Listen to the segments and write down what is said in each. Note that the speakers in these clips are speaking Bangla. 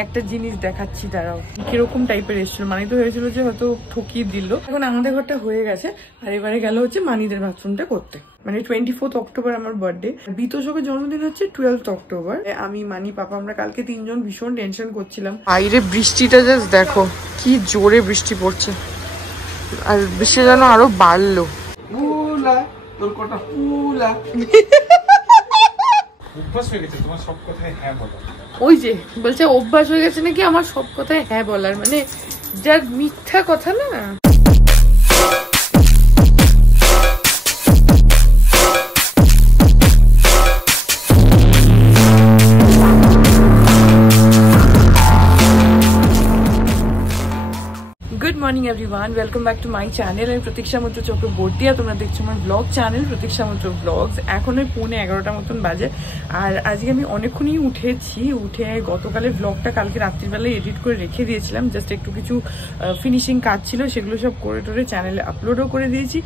একটা জিনিস দেখাচ্ছি, দাঁড়াও। কিরকম টাইপের এসেছিল, মানে তো হয়েছিল যে হয়তো ঠকিয়ে দিল। এখন আমাদের ঘরটা হয়ে গেছে, আর এবারে গেল হচ্ছে মানিদের বাথরুমটা করতে। মানে 24 অক্টোবর আমার বার্থডে, বিতোষকের জন্মদিন হচ্ছে 12 অক্টোবর। আমি, মানি, পাপা, আমরা কালকে তিনজন ভীষণ টেনশন করছিলাম। বাইরে বৃষ্টিটা জাস্ট দেখো, কি জোরে বৃষ্টি পড়ছে, আর বৃষ্টি যেন আরো বাড়লো। ওই যে বলছে অভ্যাস হয়ে গেছে নাকি আমার সব কথায় হ্যাঁ বলার, মানে যার মিথ্যা কথা না। Good morning everyone, welcome back to my channel. আমি প্রতীক্ষা মৈত্র চক্রবর্তী, আর তোমরা দেখছো আমার ব্লগ চ্যানেল প্রতীক্ষা মৈত্র ব্লগস। এখন ওই 11:15 মতন বাজে, আর আজকে আমি অনেকক্ষণই উঠে গতকালের ব্লগটা কালকে রাত্রিবেলায় এডিট করে রেখে দিয়েছিলাম। জাস্ট একটু কিছু ফিনিশিং কাজ ছিল, সেগুলো সব করে টোরে চ্যানেলে আপলোডও করে দিয়েছি।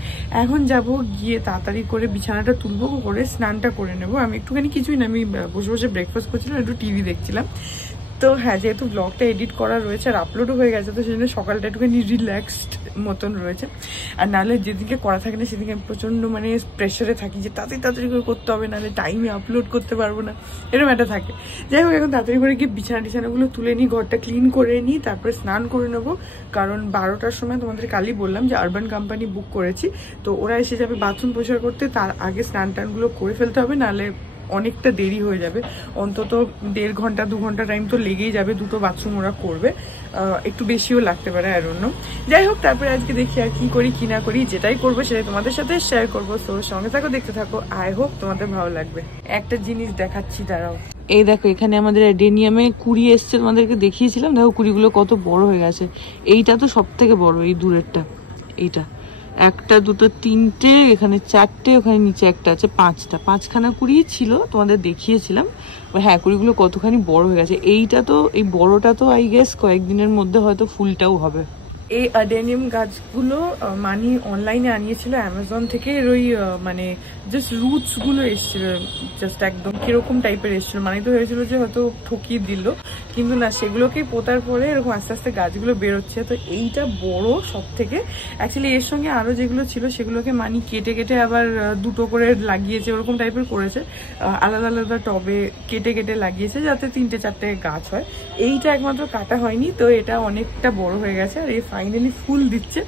এখন যাব গিয়ে তাড়াতাড়ি করে বিছানাটা তুলবো, করে স্নানটা করে নেবো। আমি একটুখানি কিছুই না, আমি বসে বসে ব্রেকফাস্ট করছিলাম, একটু টিভি দেখছিলাম। তো হ্যাঁ, যেহেতু ব্লগটা এডিট করা রয়েছে আর আপলোডও হয়ে গেছে, তো সেই জন্য সকালটা একটুখানি রিল্যাক্সড মতন রয়েছে। আর নাহলে যেদিকে করা থাকে না সেদিকে আমি প্রচণ্ড মানে প্রেশারে থাকি যে তাড়াতাড়ি করে করতে হবে, নাহলে টাইমে আপলোড করতে পারবো না, এরকম একটা থাকে। যাই হোক, এখন তাড়াতাড়ি করে গিয়ে বিছানাগুলো তুলে নিই, ঘরটা ক্লিন করে নিই, তারপরে স্নান করে নেবো। কারণ 12টার সময় তোমাদের কালই বললাম যে আরবান কোম্পানি বুক করেছি, তো ওরা এসে যাবে বাথরুম পরিষ্কার করতে, তার আগে স্নান টানগুলো করে ফেলতে হবে, নাহলে অনেকটা দেরি হয়ে যাবে। অন্তত 1.5 ঘন্টা 2 ঘন্টা টাইম তো লেগেই যাবে, দুটো বাথরুম ওরা করবে, একটু বেশিও লাগতে পারে আর অন্য। যাই হোক, তারপরে আজকে দেখি আর কি করি কি না করি, যেটাই করবো সেটাই তোমাদের সাথে শেয়ার করবো। তো সঙ্গে থাকো, দেখতে থাকো, আই হোপ তোমাদের ভালো লাগবে। একটা জিনিস দেখাচ্ছি, দাঁড়াও। এই দেখো, এখানে আমাদের অ্যাডেনিয়ামে কুড়ি এসছে, তোমাদেরকে দেখিয়েছিলাম, দেখো কুড়িগুলো কত বড় হয়ে গেছে। এইটা তো সব থেকে বড়, এই দূরেরটা, এইটা। একটা, দুটো, তিনটে, এখানে 4টে, ওখানে নিচে একটা আছে, 5খানা কুড়ি ছিল, তোমাদের দেখিয়েছিলাম। হ্যাঁ, কুড়িগুলো কতখানি বড় হয়ে গেছে। এইটা তো, এই বড়টা তো আই গেস কয়েকদিনের মধ্যে হয়তো ফুলটাও হবে। এই অ্যাডেনিয়াম গাছগুলো মানি অনলাইনে আনিয়েছিল অ্যামাজন থেকে। এর ওই মানে জাস্ট রুটস গুলো এসেছিল, জাস্ট একদম কিরকম টাইপের এসেছিল, মানে তো হয়েছিল যে হয়তো ঠকিয়ে দিল, কিন্তু না, সেগুলোকেই পোতার পরে এরকম আস্তে আস্তে গাছগুলো বেরোচ্ছে। তো এইটা বড় সব থেকে। অ্যাকচুয়ালি এর সঙ্গে আরো যেগুলো ছিল সেগুলোকে মানি কেটে কেটে আবার দুটো করে লাগিয়েছে, ওরকম টাইপের করেছে, আলাদা আলাদা টবে কেটে কেটে লাগিয়েছে, যাতে 3-4টে গাছ হয়। এইটা একমাত্র কাটা হয়নি, তো এটা অনেকটা বড় হয়ে গেছে, আর এই ফাইনালি ফুল দিচ্ছে।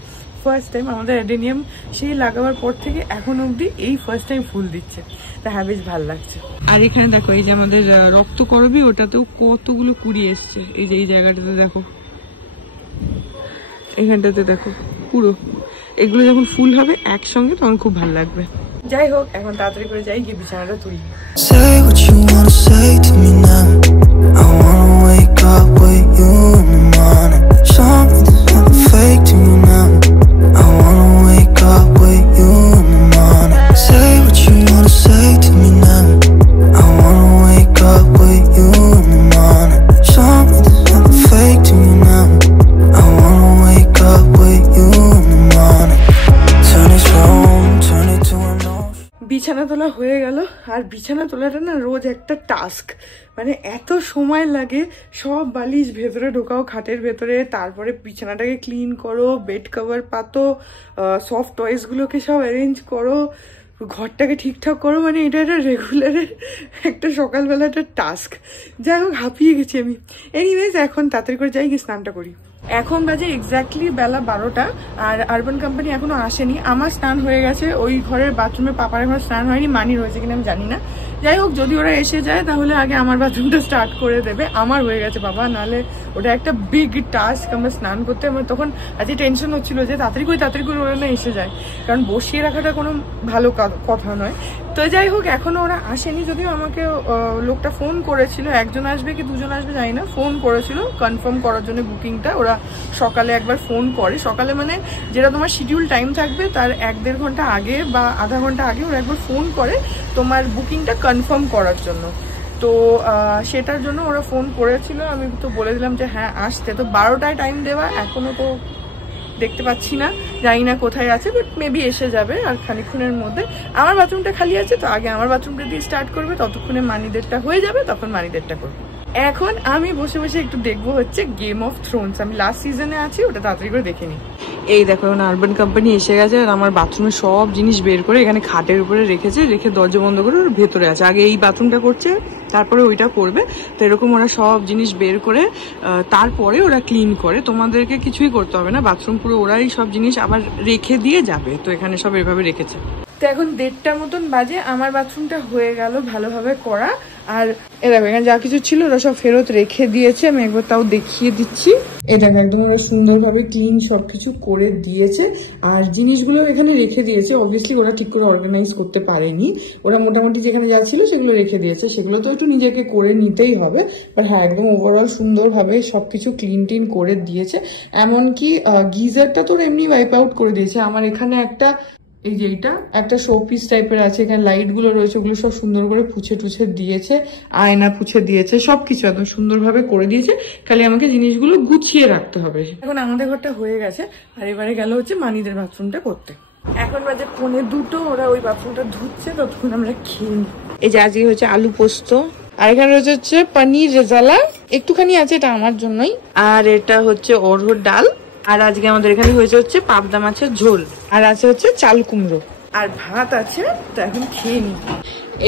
ফার্স্ট টাইম আমাদের অ্যাডেনিয়াম সেই লাগাবার পর থেকে এখন অবধি এই ফার্স্ট টাইম ফুল দিচ্ছে, তা হ্যাঁ, বেশ ভালো লাগছে। আর এখানে দেখো, এই যে আমাদের রক্তকরবী, ওটাতেও কতগুলো কুড়ি এসছে। এই যে এই জায়গাটাতে দেখো, এখানটাতে দেখো পুরো। এগুলো যখন ফুল হবে একসঙ্গে তখন খুব ভালো লাগবে। যাই হোক, এখন তাড়াতাড়ি করে যাই, গিয়ে বিছানাটা তুলি। বিছানা তোলা হয়ে গেল, আর বিছানা তোলাটা না রোজ একটা টাস্ক, মানে এত সময় লাগে। সব বালিশ ভেতরে ঢোকাও খাটের ভেতরে, তারপরে বিছানাটাকে ক্লিন করো, বেড কভার পাতো, সফট টয়েসগুলোকে সব অ্যারেঞ্জ করো, ঘরটাকে ঠিকঠাক করো, মানে এটা একটা রেগুলারের একটা সকালবেলা একটা টাস্ক। যাই হোক, হাঁপিয়ে গেছি আমি। এনিওয়েজ, এখন তাড়াতাড়ি করে যাই, গিয়ে স্নানটা করি। এখন বাজে এক্স্যাক্টলি বেলা 12টা, আর আরবান কোম্পানি এখনো আসেনি। আমার স্নান হয়ে গেছে, ওই ঘরের বাথরুমে পাপার এখন স্নান হয়নি, মানি রয়েছে কিনা আমি জানি না। যাই হোক, যদি ওরা এসে যায় তাহলে আগে আমার বাথরুমটা স্টার্ট করে দেবে। আমার হয়ে গেছে বাবা, নাহলে ওটা একটা বিগ টাস্ক আমার স্নান করতে। আমার তখন আজকে টেনশন হচ্ছিল যে তাড়াতাড়ি করে ওরা না এসে যায়, কারণ বসিয়ে রাখাটা কোনো ভালো কথা নয়। তো যাই হোক, এখনো ওরা আসেনি, যদিও আমাকে লোকটা ফোন করেছিল, একজন আসবে কি দুজন আসবে জানি না, ফোন করেছিল কনফার্ম করার জন্য বুকিংটা। ওরা সকালে একবার ফোন করে, সকালে মানে যেটা তোমার শিডিউল টাইম থাকবে তার 1-1.5 ঘন্টা আগে বা আধা ঘন্টা আগে ওরা একবার ফোন করে তোমার বুকিংটা কনফার্ম করার জন্য। তো সেটার জন্য ওরা ফোন করেছিল, আমি তো বলে দিলাম যে হ্যাঁ আসতে। তো 12টায় টাইম দেওয়া, এখনো তো দেখতে পাচ্ছি না, জানি না কোথায় আছে, বাট মেবি এসে যাবে আর খানিক্ষণের মধ্যে। আমার বাথরুমটা খালি আছে, তো আগে আমার বাথরুমটা দিয়ে স্টার্ট করবে, ততক্ষণে মানিদেরটা হয়ে যাবে, তখন মানিদেরটা করবে। এখন আমি বসে বসে একটু দেখবো হচ্ছে গেম অফ থ্রোনস। আমি লাস্ট সিজনে আছি, ওটা তাড়াতাড়ি করে দেখে নিই। এই দেখো এখন আরবান কোম্পানি এসে গেছে আর আমার বাথরুমের সব জিনিস বের করে এখানে খাটের উপরে রেখেছে, রেখে দরজা বন্ধ করে ওর ভেতরে আছে। আগে এই বাথরুমটা করছে, তারপরে ওইটা করবে। তো এরকম ওরা সব জিনিস বের করে তারপরে ওরা ক্লিন করে। তোমাদেরকে কিছুই করতে হবে না, বাথরুম পুরো ওরাই সব জিনিস আবার রেখে দিয়ে যাবে। তো এখানে সব এভাবে রেখেছে। তো এখন 1:30টার মতন বাজে, আমার বাথরুমটা হয়ে গেল ভালোভাবে করা। আর এরকম এখানে যা কিছু ছিল ওরা সব ফেরত রেখে দিয়েছে, আমি একবার তাও দেখিয়ে দিচ্ছি। এটা একদম ওরা সুন্দরভাবে ক্লিন সবকিছু করে দিয়েছে। আর জিনিসগুলো এখানে রেখে দিয়েছে, অবভিয়াসলি ওরা ঠিক করে অর্গানাইজ করতে পারেনি। ওরা মোটামুটি যেখানে যা ছিল সেগুলো রেখে দিয়েছে, সেগুলো তো একটু নিজেকে করে নিতেই হবে। বাট হ্যাঁ, একদম ওভারঅল সুন্দরভাবে সবকিছু ক্লিন টিন করে দিয়েছে। এমনকি গিজারটা তো এমনি ওয়াইপ আউট করে দিয়েছে। আমার এখানে একটা এই যে এইটা একটা শোপিস টাইপের আছে, এখানে লাইট গুলো রয়েছে, ওগুলো সব সুন্দর করে পুছে টুছে দিয়েছে, আয়না পুছে দিয়েছে, সবকিছু একদম সুন্দরভাবে করে দিয়েছে। খালি আমাকে জিনিসগুলো গুছিয়ে রাখতে হবে। এখন আমাদের ঘরটা হয়ে গেছে, আর এবারে গেল হচ্ছে মানিদের বাথরুমটা করতে। এখন বাজে 1:45, ওরা ওই বাথরুমটা ধুচ্ছে, ততক্ষণ আমরা খেয়ে নিই। এই যে আজকে হচ্ছে আলু পোস্ত, আর এখানে রয়েছে হচ্ছে পনির রেজালা, একটুখানি আছে, এটা আমার জন্যই। আর এটা হচ্ছে অরহর ডাল। আর আজকে আমাদের এখানে হয়েছে হচ্ছে পাবদা মাছের ঝোল, আর আছে হচ্ছে চাল কুমড়ো, আর ভাত আছে। তো এখন খেয়ে নি।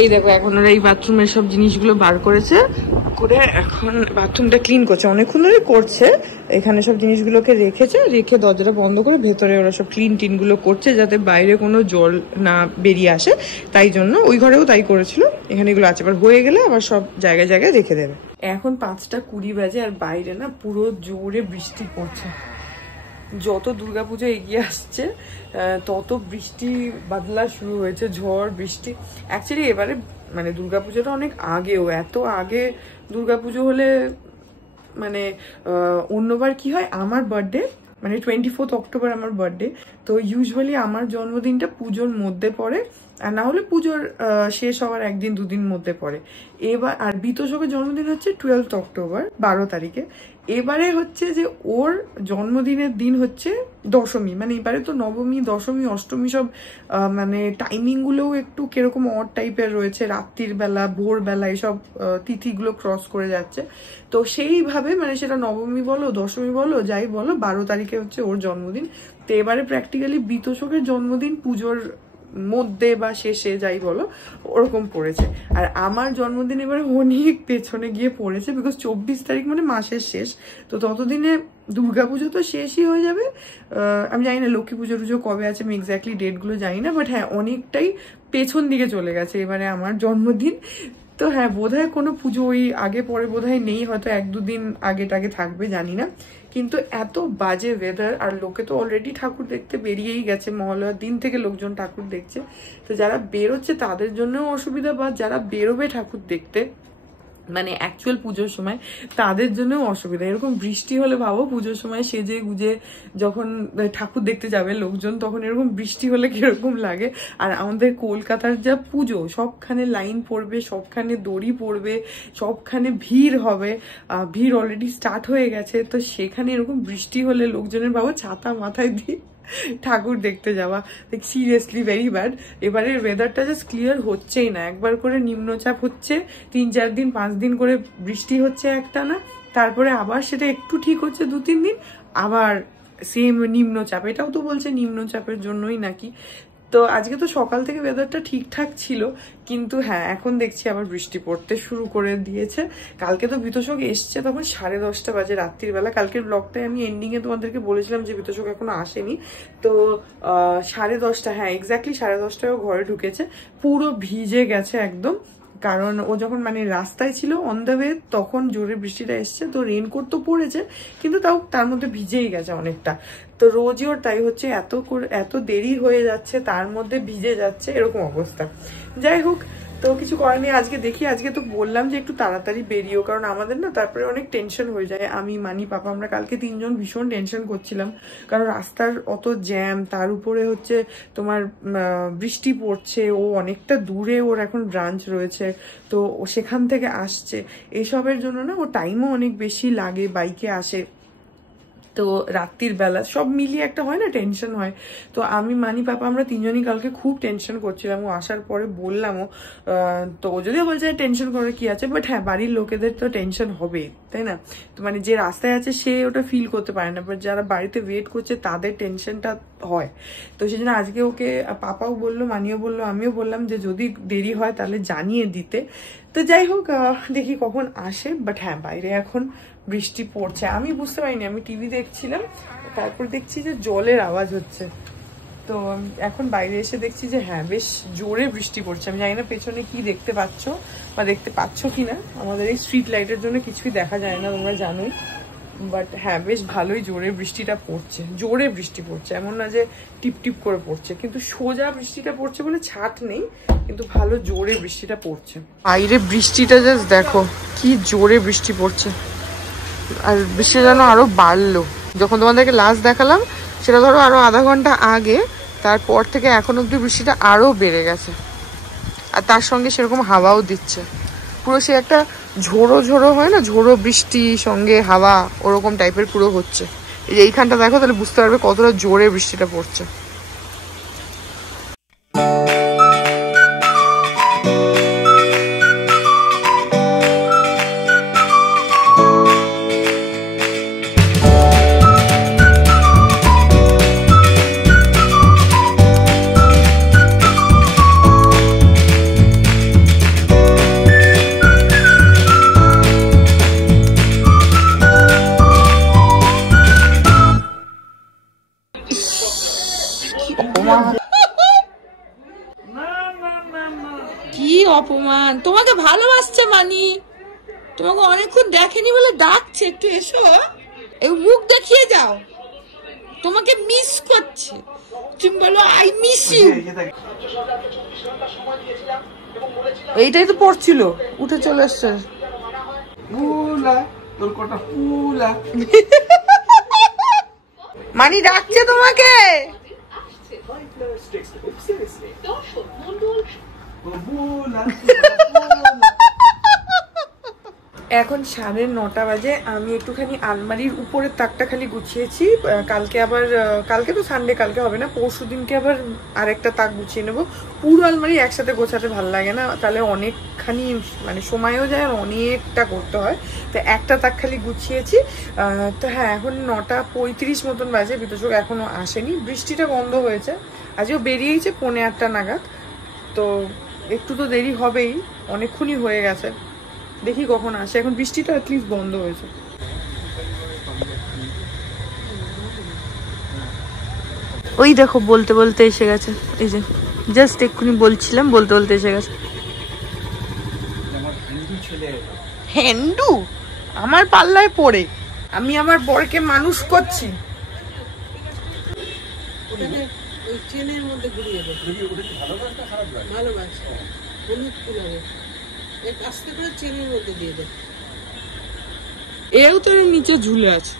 এই দেখো এখন ওরা এই বাথরুমের সব জিনিসগুলো বার করেছে, করে এখন বাথরুমটা ক্লিন করছে, অনেকক্ষণ ধরে করছে। এখানে সব জিনিসগুলোকে রেখেছে, রেখে দরজাটা বন্ধ করে ভেতরে ওরা সব ক্লিন টিন গুলো করছে, যাতে বাইরে কোনো জল না বেরিয়ে আসে। তাই জন্য ওই ঘরেও তাই করেছিল। এখানে এগুলো আছে, আবার হয়ে গেলে আবার সব জায়গায় জায়গায় রেখে দেবে। এখন 5:20 বাজে, আর বাইরে না পুরো জোরে বৃষ্টি পড়ছে। যত দুর্গাপুজো এগিয়ে আসছে তত বৃষ্টি বাদলা শুরু হয়েছে, ঝড় বৃষ্টি। অ্যাকচুয়ালি এবারে মানে দুর্গাপুজোটা অনেক আগেও, এত আগে দুর্গাপুজো হলে মানে অন্যবার কি হয়, আমার বার্থডে মানে 24 অক্টোবর আমার বার্থডে, তো ইউজুয়ালি আমার জন্মদিনটা পুজোর মধ্যে পড়ে, আর না হলে পুজোর শেষ হওয়ার 1-2 দিন মধ্যে পড়ে। এবার আর বিতোষকের জন্মদিন হচ্ছে 12 অক্টোবর, 12 তারিখে। এবারে হচ্ছে যে ওর জন্মদিনের দিন হচ্ছে দশমী, মানে এবারে তো নবমী দশমী অষ্টমী সব মানে টাইমিং গুলোও একটু কিরকম অড টাইপের রয়েছে, রাত্রির বেলা ভোরবেলা এসব তিথিগুলো ক্রস করে যাচ্ছে। তো সেইভাবে মানে সেটা নবমী বলো দশমী বলো যাই বলো, 12 তারিখে হচ্ছে ওর জন্মদিন। তো এবারে প্র্যাকটিক্যালি বিতোষকের জন্মদিন পুজোর মধ্যে বা শেষে যাই বলো ওরকম পড়েছে। আর আমার জন্মদিন এবারে অনেক পেছনে গিয়ে পড়েছে, বিকজ 24 তারিখ মানে মাসের শেষ। তো ততদিনে দুর্গাপুজো তো শেষই হয়ে যাবে। আমি জানি না লক্ষ্মী পুজো টুজো কবে আছে, আমি এক্স্যাক্টলি ডেটগুলো জানি না, বাট হ্যাঁ অনেকটাই পেছন দিকে চলে গেছে এবারে আমার জন্মদিন। তো হ্যাঁ বোধহয় কোনো পুজো ওই আগে পরে বোধহয় নেই, হয়তো 1-2 দিন আগে টাগে থাকবে, জানি না। কিন্তু এত বাজে ওয়েদার, আর লোকে তো অলরেডি ঠাকুর দেখতে বেরিয়েই গেছে, মহালয়ার দিন থেকে লোকজন ঠাকুর দেখছে। তো যারা বেরোচ্ছে তাদের জন্যও অসুবিধা, বা যারা বেরোবে ঠাকুর দেখতে মানে অ্যাকচুয়াল পুজোর সময় তাদের জন্যও অসুবিধা। এরকম বৃষ্টি হলে ভাবো পুজোর সময় সেজে গুজে যখন ঠাকুর দেখতে যাবে লোকজন, তখন এরকম বৃষ্টি হলে কিরকম লাগে। আর আমাদের কলকাতার যা পুজো, সবখানে লাইন পড়বে, সবখানে দড়ি পড়বে, সবখানে ভিড় হবে, ভিড় অলরেডি স্টার্ট হয়ে গেছে। তো সেখানে এরকম বৃষ্টি হলে লোকজনের ভাবো ছাতা মাথায় দিয়ে ঠাকুর দেখতে যাওয়া, সিরিয়াসলি ভেরি ব্যাড। এবারের ওয়েদারটা জাস্ট ক্লিয়ার হচ্ছেই না, একবার করে নিম্নচাপ হচ্ছে, 3-4 দিন 5 দিন করে বৃষ্টি হচ্ছে একটানা, তারপরে আবার সেটা একটু ঠিক হচ্ছে 2-3 দিন, আবার সেম নিম্নচাপ। এটাও তো বলছে নিম্নচাপের জন্যই নাকি। তো আজকে তো সকাল থেকে ওয়েদারটা ঠিকঠাক ছিল, কিন্তু হ্যাঁ এখন দেখছি আবার বৃষ্টি পড়তে শুরু করে দিয়েছে। কালকে তো বিতোষক এসছে তখন 10:30 বাজে রাত্রির বেলা। কালকের ব্লগটায় আমি এন্ডিং এ তোমাদেরকে বলেছিলাম যে বিতোষক এখনো আসেনি। তো 10:30, হ্যাঁ এক্স্যাক্টলি 10:30 ঘরে ঢুকেছে, পুরো ভিজে গেছে একদম। কারণ ও যখন মানে রাস্তায় ছিল অন দ্য ওয়ে, তখন জোরে বৃষ্টিটা এসছে, তো রেনকোট তো পড়েছে, কিন্তু তাও তার মধ্যে ভিজেই গেছে অনেকটা। তো রোজই ওর তাই হচ্ছে, এত দেরি হয়ে যাচ্ছে তার মধ্যে ভিজে যাচ্ছে, এরকম অবস্থা। যাই হোক, তো কিছু করার নেই। আজকে দেখি, আজকে তো বললাম যে একটু তাড়াতাড়ি বেরিয়েও, কারণ আমাদের না তারপরে অনেক টেনশন হয়ে যায়। আমি, মানি, পাপা, আমরা কালকে 3 জন ভীষণ টেনশন করছিলাম, কারণ রাস্তার অত জ্যাম, তার উপরে হচ্ছে তোমার বৃষ্টি পড়ছে, ও অনেকটা দূরে ওর এখন ব্রাঞ্চ রয়েছে, তো ও সেখান থেকে আসছে, এসবের জন্য না ও টাইমও অনেক বেশি লাগে, বাইকে আসে। তো তো রাত্রির বেলা সব মিলিয়ে একটা হয় না, টেনশন হয়। তো আমি মানি পাপা আমরা তিনজনই কালকে খুব টেনশন করছিলাম। ও আসার পরে বললামও, তো ও যদিও বলছে টেনশন করার কি আছে, বাট হ্যাঁ বাড়ির লোকেদের তো টেনশন হবেই, তাই না? তো মানে যে রাস্তায় আছে সে ওটা ফিল করতে পারে না, বাট যারা বাড়িতে ওয়েট করছে তাদের টেনশনটা হয়। তো সেই জন্য আজকে ওকে পাপাও বললো, মানিও বললো, আমিও বললাম যে যদি দেরি হয় তাহলে জানিয়ে দিতে। তো যাই হোক, দেখি কখন আসে। বাট হ্যাঁ বাইরে এখন বৃষ্টি পড়ছে। আমি বুঝতে পারিনি, আমি টিভি দেখছিলাম, তারপর দেখছি যে জলের আওয়াজ হচ্ছে। তো এখন বাইরে এসে দেখছি যে হ্যাঁ বেশ জোরে বৃষ্টি পড়ছে। আমি জানি না পেছনে কি দেখতে পাচ্ছ বা দেখতে পাচ্ছ কিনা, আমাদের এই স্ট্রিট লাইটের জন্য কিছুই দেখা যায় না, তোমরা জানোই। বাট হ্যাঁ বেশ ভালোই জোরে বৃষ্টিটা পড়ছে, জোরে বৃষ্টি পড়ছে, এমন না যে টিপ টিপ করে পড়ছে, কিন্তু সোজা বৃষ্টিটা পড়ছে বলে ছাট নেই, কিন্তু ভালো জোরে বৃষ্টিটা পড়ছে। বাইরে বৃষ্টিটা জাস্ট দেখো কি জোরে বৃষ্টি পড়ছে। আর বৃষ্টিটা যেন আরো বাড়লো। যখন তোমাদেরকে লাস্ট দেখালাম সেটা ধরো আরো আধা ঘন্টা আগে, তারপর থেকে এখন অব্দি বৃষ্টিটা আরো বেড়ে গেছে। আর তার সঙ্গে সেরকম হাওয়াও দিচ্ছে, পুরো সে একটা ঝোড়ো ঝোড়ো হয় না, ঝোড়ো বৃষ্টি সঙ্গে হাওয়া, ওরকম টাইপের পুরো হচ্ছে। এই যে এইখানটা দেখো তাহলে বুঝতে পারবে কতটা জোরে বৃষ্টিটা পড়ছে। কি অপমান, তোমাকে ভালোবাসছে মানি, তোমাকে অনেকক্ষণ দেখেনি বলে ডাকছে, একটু এসো, এই মুখ দেখিয়ে যাও, তোমাকে মিস করছে, তুমি বলো আই মিস ইউ। এইটাই তো পড়ছিল, উঠে চলে এসছে। মানি ডাকছে তোমাকে। এখন 9:30 বাজে। আমি একটুখানি আলমারির উপরের তাকটা খালি গুছিয়েছি। কালকে তো সানডে, কালকে হবে না, পরশু দিনকে আবার আরেকটা তাক গুছিয়ে নেবো। পুরো আলমারি একসাথে গোছাতে ভালো লাগে না, তাহলে অনেকখানি মানে সময়ও যায় আর অনেকটা করতে হয়। তো একটা তাক খালি গুছিয়েছি। তো হ্যাঁ এখন 9:35 মতন বাজে, বিতোষক এখনো আসেনি। বৃষ্টিটা বন্ধ হয়েছে, আজও বেরিয়েছে 8:45 নাগাদ। তো একটু তো দেরি হবেই, অনেকক্ষণই হয়ে গেছে, দেখি কখন আসে। এখন বৃষ্টিটা অ্যাটলিস্ট বন্ধ হয়েছে। ওই দেখো বলতে বলতে এসে গেছে, এই যে জাস্ট এক্ষুনি বলছিলাম, বলতে বলতে এসে গেছে। হেন্ডু আমার পাল্লায় পড়ে, আমি আমার বরকে মানুষ করছি। এও তো নিচে ঝুলে আছে,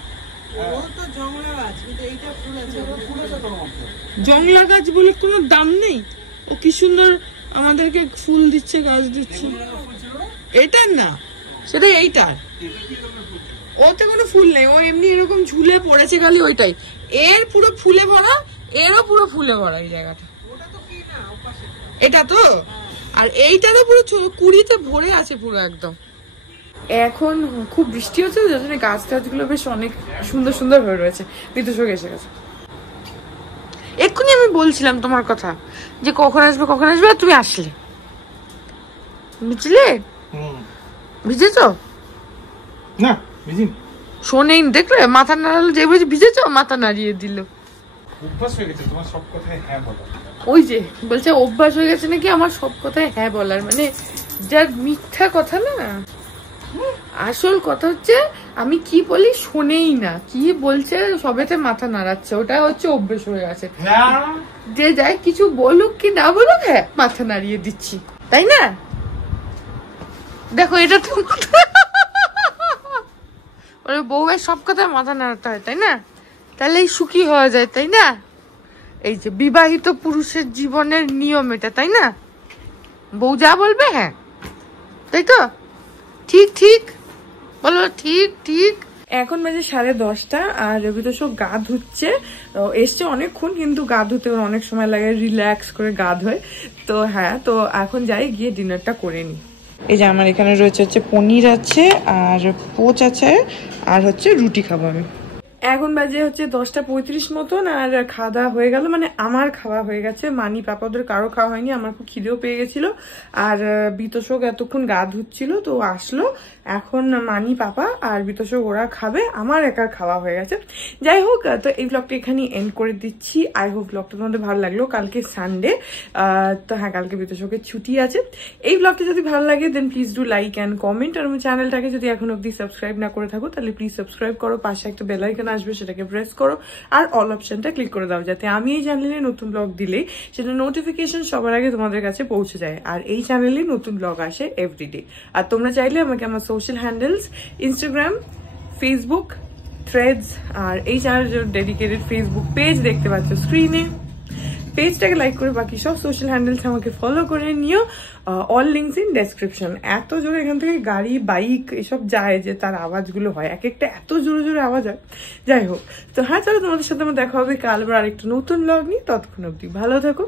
জংলা গাছ বলে কোনো দাম নেই। ও কি সুন্দর আমাদেরকে ফুল দিচ্ছে, গাছ দিচ্ছে। এটার না, সেটা এইটার, ওতে কোনো ফুল নেই, ও এমনি এরকম ঝুলে পড়েছে খালি ওইটাই। এর পুরো ফুলে ভরা, এরও পুরো ফুলে ভরা এই জায়গাটা। এটা তো, আর এইটারও পুরো কুড়িতে ভরে আছে পুরো একদম। এখন খুব বৃষ্টি হচ্ছে, যার জন্য গাছ টাছগুলো বেশ অনেক সুন্দর সুন্দর হয়ে রয়েছে। বিদ্যুৎ এসে গেছে। এক্ষুনি আমি বলছিলাম তোমার কথা যে কখন আসবে কখন আসবে, আর তুমি আসলে, বুঝলে? ভিজেছ না? ভিজিনি, শোনেই, দেখলে মাথা নাড়ালো, যে বুঝে ভিজেছ মাথা নাড়িয়ে দিল। অভ্যাস হয়ে গেছে তোমার সব কথায় হ্যাঁ বলা। ওই যে বলছে অভ্যাস হয়ে গেছে নাকি আমার সব কথায় হ্যাঁ বলার, মানে যার মিথ্যা কথা না। আসল কথা হচ্ছে আমি কি বলি শোনেই না, কি বলছে সবেতে মাথা নাড়াচ্ছে, ওটা হচ্ছে অভ্যেস হয়ে গেছে। যে যাই কিছু বলুক কি না বলুক, হ্যাঁ মাথা নাড়িয়ে দিচ্ছি, তাই না? দেখো এটা তো বউয়ের সব কথায় মাথা নাড়াতে হয়, তাই না? তাহলেই সুখী হওয়া যায়, তাই না? এই যে বিবাহিত পুরুষের জীবনের নিয়ম এটা, তাই না? বউ যা বলবে হ্যাঁ, তাই তো? ঠিক ঠিক বলো, ঠিক ঠিক। এখন বাজে 10:30 আর রবি তো সব গা ধুচ্ছে, এসছে অনেকক্ষণ, কিন্তু গা ধুতে ওর অনেক সময় লাগে, রিল্যাক্স করে গা ধোয়। তো হ্যাঁ, তো এখন যাই গিয়ে ডিনারটা করে নিই। এই যে আমার এখানে রয়েছে হচ্ছে পনির আছে আর পোচ আছে আর হচ্ছে রুটি খাবো আমি। এখন বাজে হচ্ছে 10:35 মতন, আর খাওয়া দাওয়া হয়ে গেল, মানে আমার খাওয়া হয়ে গেছে, মানি পাপা ওদের কারো খাওয়া হয়নি। আমার খুব খিদেও পেয়ে গেছিল, আর বিতোষক এতক্ষণ গা ধুচ্ছিল তো আসলো, এখন মানি পাপা আর বিতোষক ওরা খাবে, আমার একার খাওয়া হয়ে গেছে। যাই হোক, তো এই ব্লগটা এখানে এন্ড করে দিচ্ছি। আই হোপ ব্লগটা তোমাদের ভালো লাগলো। কালকে সানডে, তো হ্যাঁ কালকে বিতোষকের ছুটি আছে। এই ব্লগটা যদি ভালো লাগে then please do like and comment, আর আমার চ্যানেলটাকে যদি এখন অব্দি সাবস্ক্রাইব না করে থাকো তাহলে প্লিজ সাবস্ক্রাইব করো, পাশে একটা বেল আইকন আসবে সেটাকে প্রেস করো, আর অল অপশনটা ক্লিক করে দাও, যাতে আমি এই চ্যানেলে নতুন ব্লগ দিলেই সেটা নোটিফিকেশন সবার আগে তোমাদের কাছে পৌঁছে যায়। আর এই চ্যানেলে নতুন ব্লগ আসে এভরিডে। আর তোমরা চাইলে আমাকে আমার social handles Instagram, Facebook, threads আর এই চ্যানেলের ডেডিকেটেড ফেসবুক পেজ দেখতে পাচ্ছ স্ক্রিনে, পেজটাকে লাইক করে বাকি সব সোশ্যাল হ্যান্ডেলস আমাকে ফলো করে নিও। All links in description. এত জোরে এখান থেকে গাড়ি বাইক এসব যায় যে তার আওয়াজগুলো হয়, এক একটা এত জোরে জোরে আওয়াজ হয়। যাই হোক, তো হ্যাঁ চলো, তোমাদের সাথে আমার দেখা হবে কাল আবার আরেকটা নতুন ব্লগ নিয়ে। ততক্ষণ অবধি ভালো থাকো।